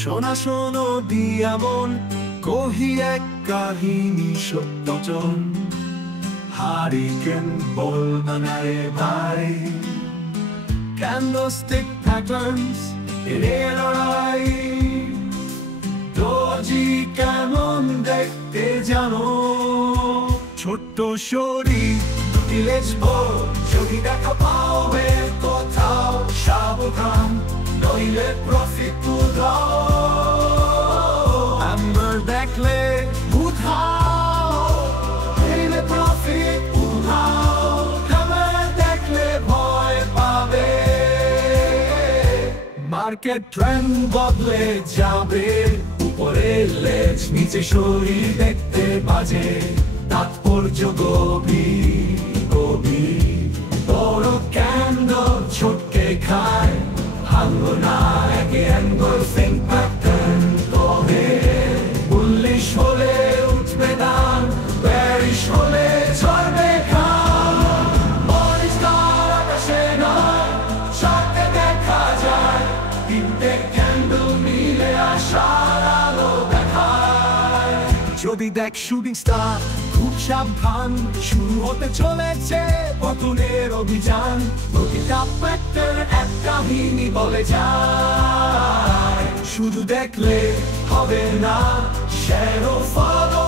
শোনা শোনো দিয়ামন, কহি এক কাহিনী সত্যজন। হারিকেন বলবা না রে ভাই, ক্যান্ডেলস্টিক প্যাটার্নস এর লড়াই। দর্জি কেমন দেখতে জানো, ছোট্ট শরীর ভিলেজ বল, যদি দেখা পাবে কোথাও সাবধান, নইলে প্রফিট উধাও। আমার দেখলে উধাও, নইলে প্রফিট উধাও। আমার দেখলে ভয় পাবে, মার্কেট ট্রেন্ড বদলে যাবে। উপরে লেজ নিচে শরীর দেখতে বাজে, তাৎপর্য গভীর গভীর। বড় ক্যান্ডেল ছোটকে খায়, ভাঙো না একে এনগলফিং প্যাটার্ন। তবে বুলিশ হলে উঠবে দাম, বেয়ারিশ হলে ঝরবে ঘাম। পরিষ্কার আকাশে নয়, চারটে দেখা যায়, তিনটে ক্যান্ডেল মিলে আশার আলো দেখায়। যদি দেখ শুটিং স্টার, খুব সাবধান, শুরু হতে চলেছে পতনের অভিযান। প্রতিটা প্যাটার্ন এক কাহিনী বলে যায়, শুধু দেখলে হবে না, শ্যাডো ফলো